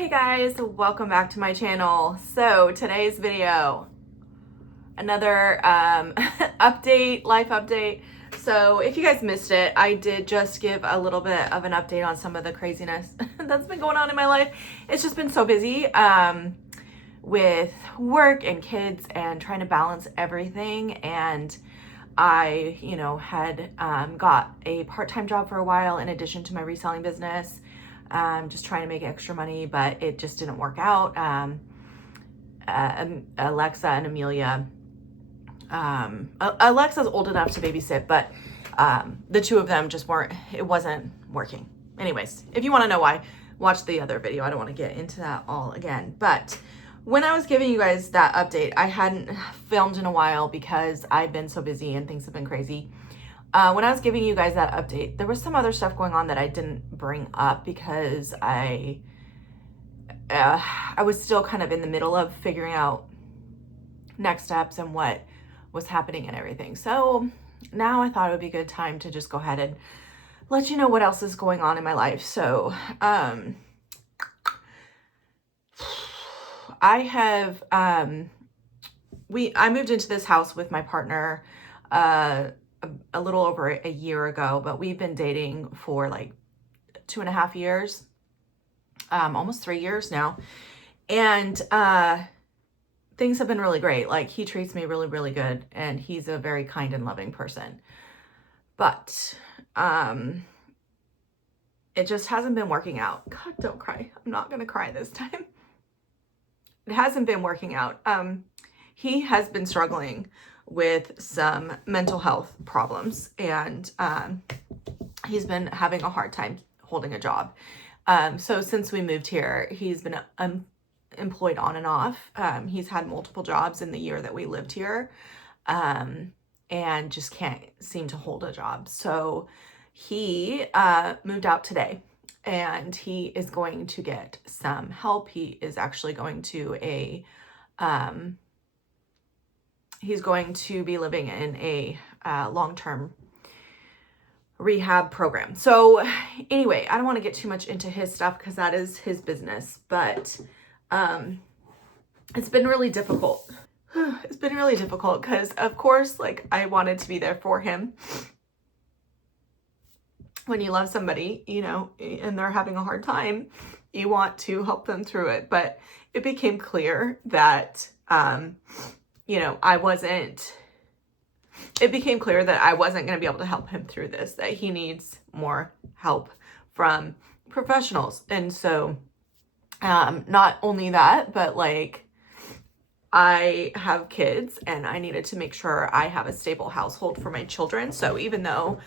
Hey guys, welcome back to my channel. So today's video, another life update. So if you guys missed it, I did just give a little bit of an update on some of the craziness that's been going on in my life. It's just been so busy with work and kids and trying to balance everything. And I, had got a part-time job for a while in addition to my reselling business. Just trying to make extra money, but it just didn't work out. Alexa and Amelia, Alexa's old enough to babysit, but the two of them just it wasn't working. Anyways, if you want to know why, watch the other video. I don't want to get into that all again. But when I was giving you guys that update, I hadn't filmed in a while because I've been so busy and things have been crazy. When I was giving you guys that update, there was some other stuff going on that I didn't bring up because I was still kind of in the middle of figuring out next steps and what was happening and everything. So now I thought it would be a good time to just go ahead and let you know what else is going on in my life. So I have I moved into this house with my partner a little over a year ago, but we've been dating for like 2.5 years, almost 3 years now. And things have been really great. Like, he treats me really, really good, and he's a very kind and loving person. But it just hasn't been working out. God, don't cry. I'm not gonna cry this time. It hasn't been working out. He has been struggling with some mental health problems, and he's been having a hard time holding a job. So since we moved here, he's been employed on and off. He's had multiple jobs in the year that we lived here, and just can't seem to hold a job. So he moved out today, and he is going to get some help. He is actually going to he's going to be living in a long-term rehab program. So anyway, I don't want to get too much into his stuff because that is his business, but it's been really difficult. It's been really difficult because, of course, like, I wanted to be there for him. When you love somebody, and they're having a hard time, you want to help them through it. But it became clear that it became clear that I wasn't going to be able to help him through this, that he needs more help from professionals. And so, not only that, but like, I have kids and I needed to make sure I have a stable household for my children. So even though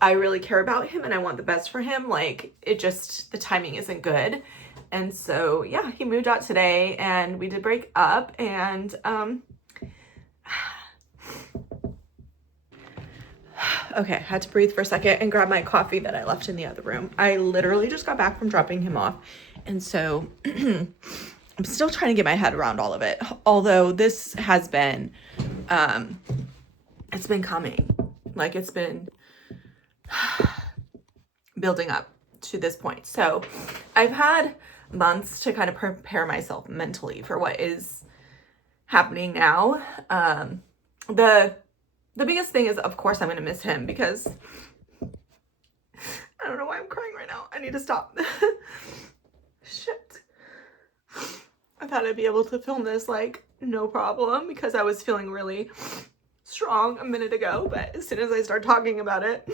I really care about him and I want the best for him, like, the timing isn't good. And so, yeah, he moved out today and we did break up, and, okay, I had to breathe for a second and grab my coffee that I left in the other room. I literally just got back from dropping him off. And so I'm still trying to get my head around all of it. Although this has been, it's been coming. Like, it's been building up to this point. So I've had months to kind of prepare myself mentally for what is happening now. The biggest thing is, of course, I'm going to miss him because I don't know why I'm crying right now. I need to stop. Shit. I thought I'd be able to film this like no problem because I was feeling really strong a minute ago, but as soon as I start talking about it,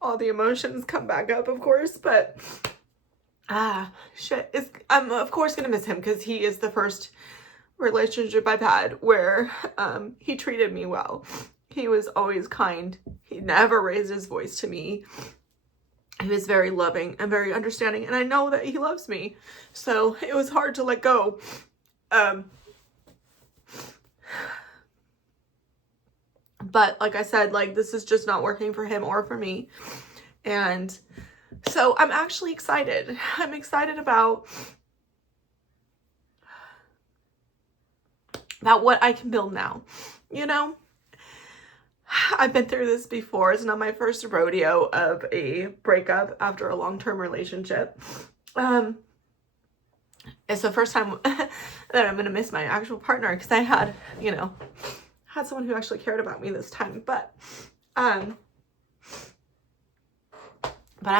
all the emotions come back up, of course. But shit. I'm of course going to miss him because he is the first relationship I've had where he treated me well. He was always kind. He never raised his voice to me. He was very loving and very understanding, and I know that he loves me. So it was hard to let go. But like I said, like, this is just not working for him or for me. And so I'm actually excited. I'm excited about what I can build now. I've been through this before. It's not my first rodeo of a breakup after a long-term relationship. It's the first time that I'm going to miss my actual partner, because I had, had someone who actually cared about me this time. But I'm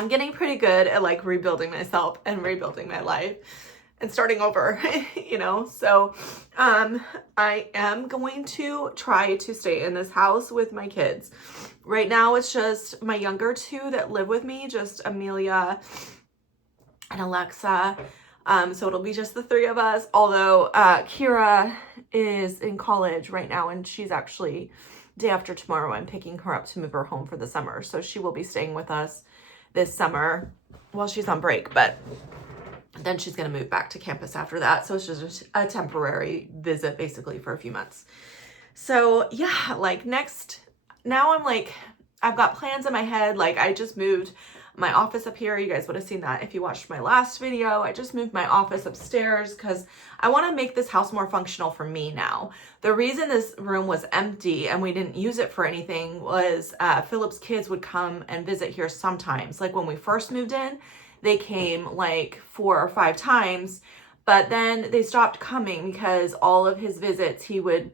getting pretty good at like rebuilding myself and rebuilding my life and starting over, So I am going to try to stay in this house with my kids. Right now it's just my younger two that live with me, just Amelia and Alexa. So it'll be just the three of us, although Kira is in college right now, and she's actually, day after tomorrow, I'm picking her up to move her home for the summer. So she will be staying with us this summer while she's on break, but then she's going to move back to campus after that. So it's just a temporary visit, basically, for a few months. So yeah, like now I'm like, I've got plans in my head. Like, I just moved my office up here. You guys would have seen that if you watched my last video. I just moved my office upstairs because I want to make this house more functional for me now. The reason this room was empty and we didn't use it for anything was Philip's kids would come and visit here sometimes. Like when we first moved in, they came like 4 or 5 times, but then they stopped coming because all of his visits he would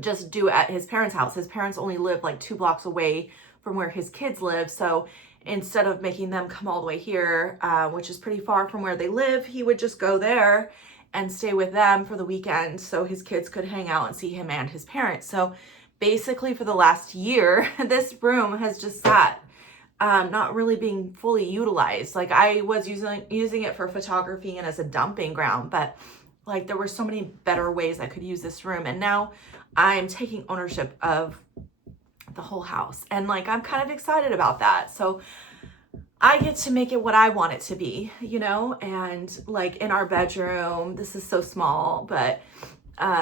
just do at his parents' house. His parents only live like 2 blocks away from where his kids live. So instead of making them come all the way here, which is pretty far from where they live, he would just go there and stay with them for the weekend so his kids could hang out and see him and his parents. So basically for the last year, this room has just sat, not really being fully utilized. Like I was using it for photography and as a dumping ground, but like there were so many better ways I could use this room. And now I'm taking ownership of the whole house, and like I'm kind of excited about that. So I get to make it what I want it to be, and like in our bedroom, this is so small, but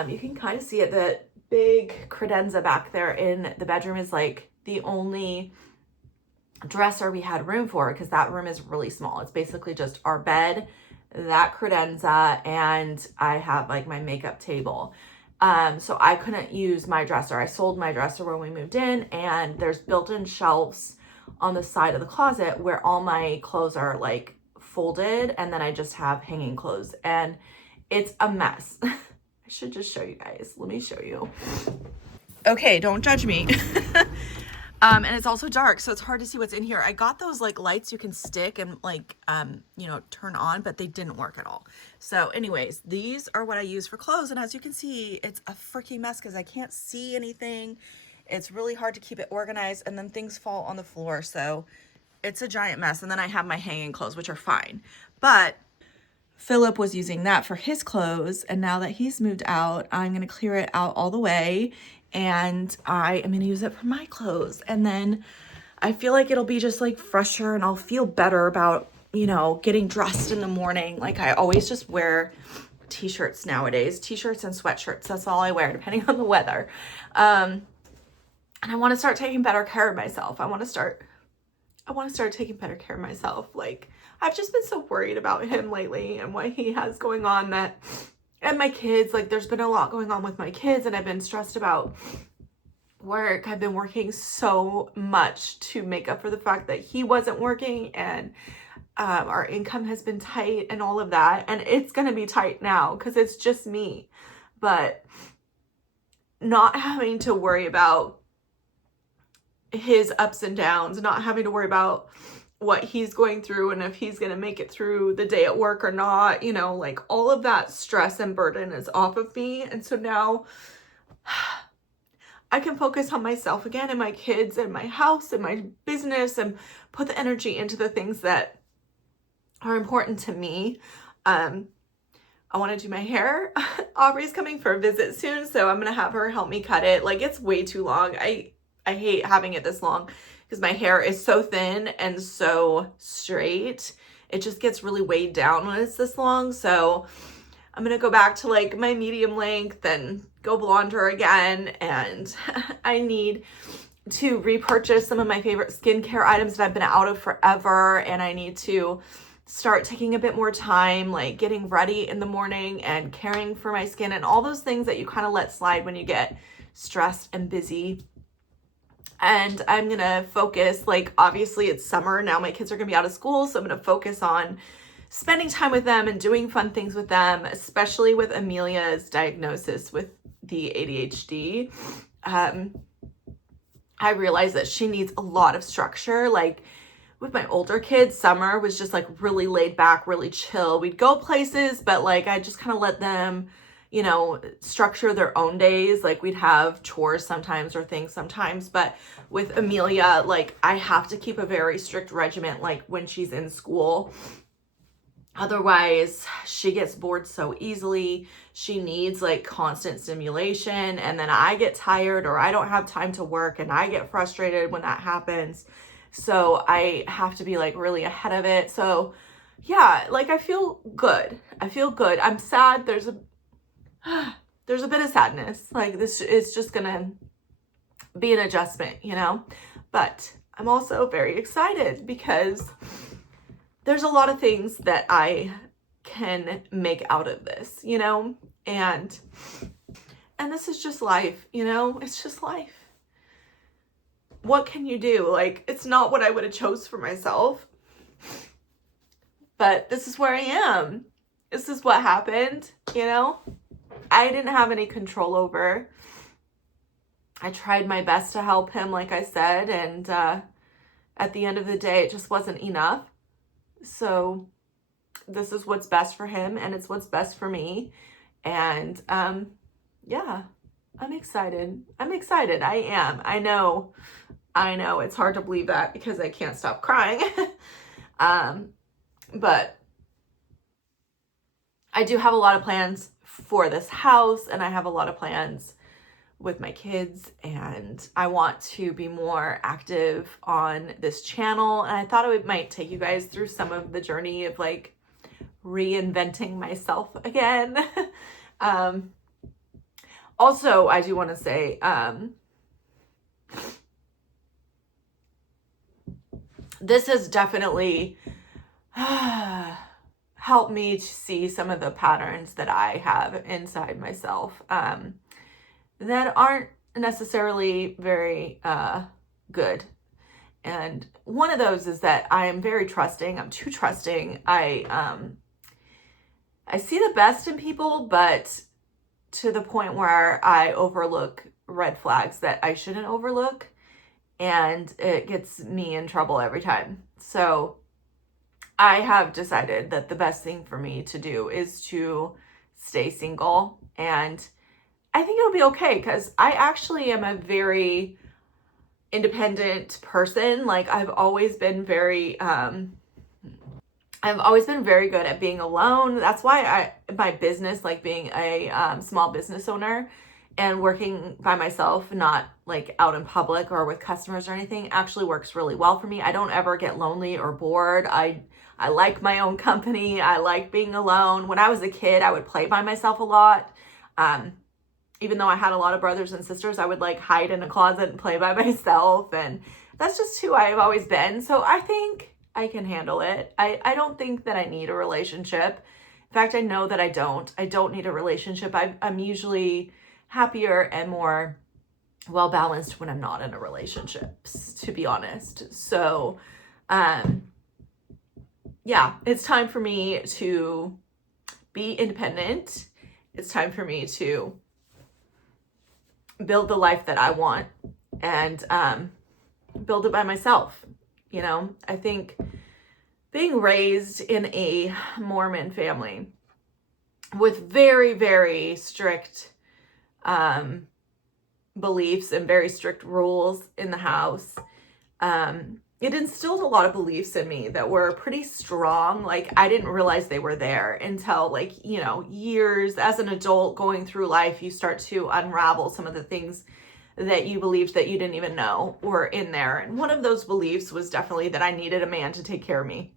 you can kind of see it. The big credenza back there in the bedroom is like the only dresser we had room for, because that room is really small. It's basically just our bed, that credenza, and I have like my makeup table. So I couldn't use my dresser. I sold my dresser when we moved in, and there's built-in shelves on the side of the closet where all my clothes are like folded, and then I just have hanging clothes, and it's a mess. I should just show you guys. Let me show you. Okay, don't judge me. And it's also dark, so it's hard to see what's in here. I got those like lights you can stick and like, turn on, but they didn't work at all. So anyways, these are what I use for clothes. And as you can see, it's a freaking mess because I can't see anything. It's really hard to keep it organized, and then things fall on the floor. So it's a giant mess. And then I have my hanging clothes, which are fine. But Philip was using that for his clothes, and now that he's moved out, I'm going to clear it out all the way, and I am going to use it for my clothes. And then I feel like it'll be just like fresher, and I'll feel better about, getting dressed in the morning. Like I always just wear t-shirts nowadays, t-shirts and sweatshirts. That's all I wear depending on the weather. And I want to start taking better care of myself. I want to start taking better care of myself. Like I've just been so worried about him lately and what he has going on, and my kids. Like there's been a lot going on with my kids, and I've been stressed about work. I've been working so much to make up for the fact that he wasn't working, and our income has been tight and all of that. And it's going to be tight now because it's just me, but not having to worry about his ups and downs, not having to worry about what he's going through and if he's going to make it through the day at work or not, like all of that stress and burden is off of me. And so now I can focus on myself again, and my kids and my house and my business, and put the energy into the things that are important to me. I want to do my hair. Aubrey's coming for a visit soon, so I'm going to have her help me cut it. Like it's way too long. I hate having it this long because my hair is so thin and so straight. It just gets really weighed down when it's this long. So I'm going to go back to like my medium length and go blonde her again. And I need to repurchase some of my favorite skincare items that I've been out of forever. And I need to start taking a bit more time, like getting ready in the morning and caring for my skin and all those things that you kind of let slide when you get stressed and busy. And I'm going to focus, like, obviously it's summer now, my kids are going to be out of school. So I'm going to focus on spending time with them and doing fun things with them, especially with Amelia's diagnosis with the ADHD. I realized that she needs a lot of structure. Like with my older kids, summer was just like really laid back, really chill. We'd go places, but like I just kind of let them, you know, structure their own days. Like we'd have chores sometimes or things sometimes, but with Amelia, like I have to keep a very strict regimen, like when she's in school. Otherwise, she gets bored so easily. She needs like constant stimulation, and then I get tired or I don't have time to work and I get frustrated when that happens. So I have to be like really ahead of it. So yeah, like I feel good. I feel good. I'm sad. There's a bit of sadness. Like this is just gonna be an adjustment, you know? But I'm also very excited because there's a lot of things that I can make out of this, you know? And this is just life, you know? It's just life. What can you do? Like, it's not what I would have chose for myself, but this is where I am. This is what happened, you know? I didn't have any control over. I tried my best to help him, like I said, and at the end of the day, it just wasn't enough. So this is what's best for him, and it's what's best for me. And yeah, I'm excited. I'm excited. I am. I know it's hard to believe that because I can't stop crying. But I do have a lot of plans for this house, and I have a lot of plans with my kids, and I want to be more active on this channel. And I thought it might take you guys through some of the journey of like reinventing myself again. Also, I do want to say, this has definitely helped me to see some of the patterns that I have inside myself that aren't necessarily very good. And one of those is that I am very trusting. I'm too trusting. I see the best in people, but to the point where I overlook red flags that I shouldn't overlook, and it gets me in trouble every time. So I have decided that the best thing for me to do is to stay single, and I think it'll be okay because I actually am a very independent person. Like I've always been very good at being alone. That's why my business, like being a small business owner and working by myself, not like out in public or with customers or anything, actually works really well for me. I don't ever get lonely or bored. I like my own company. I like being alone. When I was a kid, I would play by myself a lot. Even though I had a lot of brothers and sisters, I would like hide in a closet and play by myself. And that's just who I've always been. So I think I can handle it. I don't think that I need a relationship. In fact, I know that I don't need a relationship. I'm usually happier and more well-balanced when I'm not in a relationship, to be honest. So, yeah, it's time for me to be independent. It's time for me to build the life that I want and build it by myself. You know, I think being raised in a Mormon family with very, very strict beliefs and very strict rules in the house, it instilled a lot of beliefs in me that were pretty strong. Like I didn't realize they were there until like, you know, years as an adult going through life, you start to unravel some of the things that you believed that you didn't even know were in there. And one of those beliefs was definitely that I needed a man to take care of me.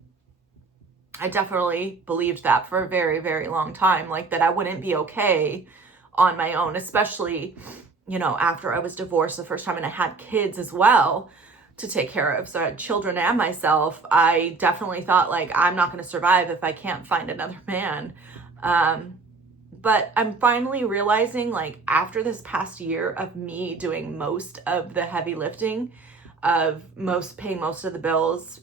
I definitely believed that for a very, very long time, like that I wouldn't be okay on my own, especially, you know, after I was divorced the first time and I had kids as well to take care of. So I had children and myself. I definitely thought like, I'm not going to survive if I can't find another man. But I'm finally realizing, like, after this past year of me doing most of the heavy lifting, of paying most of the bills,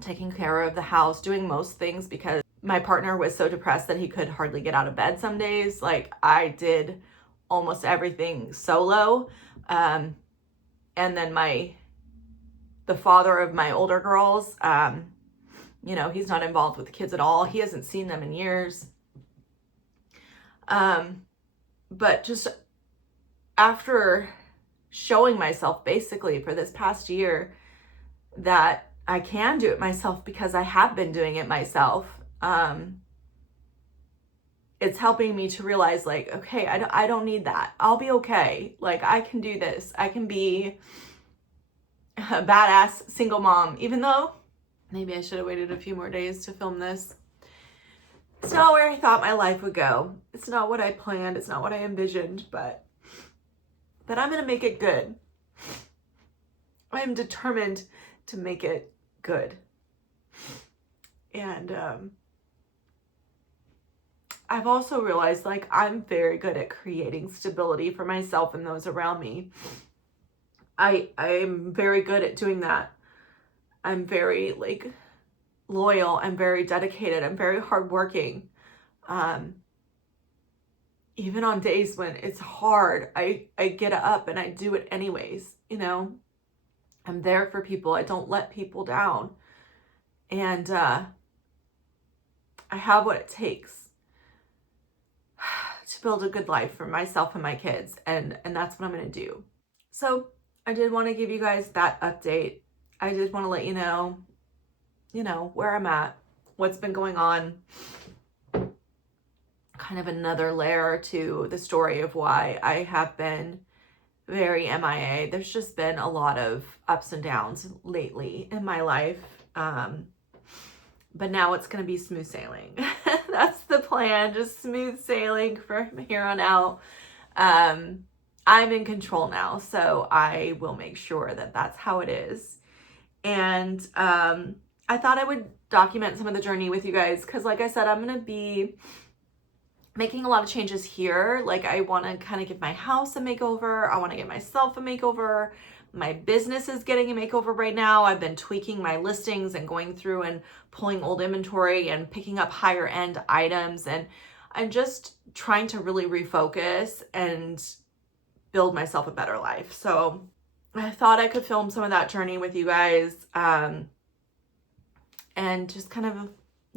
taking care of the house, doing most things, because my partner was so depressed that he could hardly get out of bed some days. Like, I did almost everything solo. And then the father of my older girls, you know, he's not involved with the kids at all. He hasn't seen them in years. But just after showing myself basically for this past year that I can do it myself, because I have been doing it myself, it's helping me to realize, like, okay, I don't need that. I'll be okay. Like, I can do this. I can be a badass single mom, even though maybe I should have waited a few more days to film this. It's not where I thought my life would go. It's not what I planned. It's not what I envisioned, but I'm going to make it good. I am determined to make it good. And I've also realized, like, I'm very good at creating stability for myself and those around me. I'm very good at doing that. I'm very, like, loyal. I'm very dedicated. I'm very hardworking. Even on days when it's hard, I get up and I do it anyways, you know. I'm there for people. I don't let people down. And I have what it takes to build a good life for myself and my kids. And that's what I'm going to do. So I did want to give you guys that update. I did want to let you know, where I'm at, what's been going on. Kind of another layer to the story of why I have been very MIA. There's just been a lot of ups and downs lately in my life. But now it's going to be smooth sailing. That's the plan. Just smooth sailing from here on out. I'm in control now, so I will make sure that that's how it is. And I thought I would document some of the journey with you guys, because like I said, I'm going to be making a lot of changes here. Like, I want to kind of give my house a makeover. I want to give myself a makeover. My business is getting a makeover right now. I've been tweaking my listings and going through and pulling old inventory and picking up higher end items. And I'm just trying to really refocus and build myself a better life. So I thought I could film some of that journey with you guys, and just kind of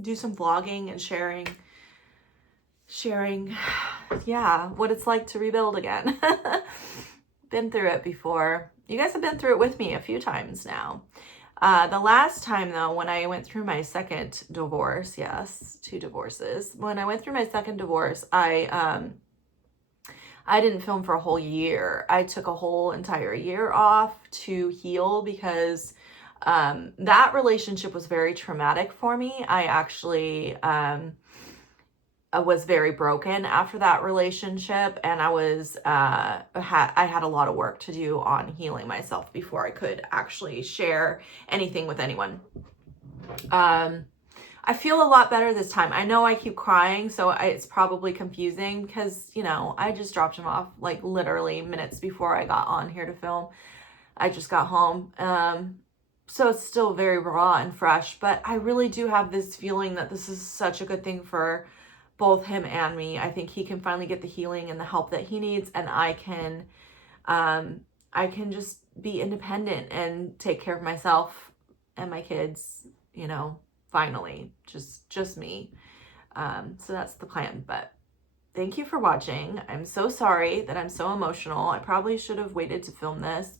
do some vlogging and sharing, yeah, what it's like to rebuild again. Been through it before. You guys have been through it with me a few times now. The last time, though, when I went through my second divorce, yes, 2 divorces. When I went through my second divorce, I didn't film for a whole year. I took a whole entire year off to heal, because that relationship was very traumatic for me. I actually was very broken after that relationship, and I had a lot of work to do on healing myself before I could actually share anything with anyone. I feel a lot better this time. I know I keep crying, so it's probably confusing, because, I just dropped him off like literally minutes before I got on here to film. I just got home. So it's still very raw and fresh, but I really do have this feeling that this is such a good thing for both him and me. I think he can finally get the healing and the help that he needs, and I can just be independent and take care of myself and my kids, finally, just me. So that's the plan. But thank you for watching. I'm so sorry that I'm so emotional. I probably should have waited to film this,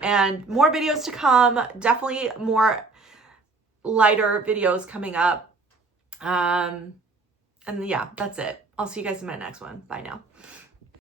and more videos to come. Definitely more lighter videos coming up. And yeah, that's it. I'll see you guys in my next one. Bye now.